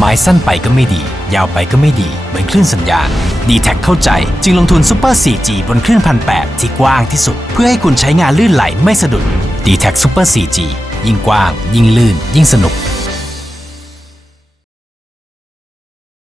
ไม้สั้นไปก็ไม่ดียาวไปก็ไม่ดีเหมือนคลื่นสัญญาณ dtac เข้าใจจึงลงทุนซุปเปอร์ 4G บนคลื่น 1,800 ที่กว้างที่สุดเพื่อให้คุณใช้งานลื่นไหลไม่สะดุด dtac Super 4G ยิ่งกว้างยิ่งลื่นยิ่งสนุก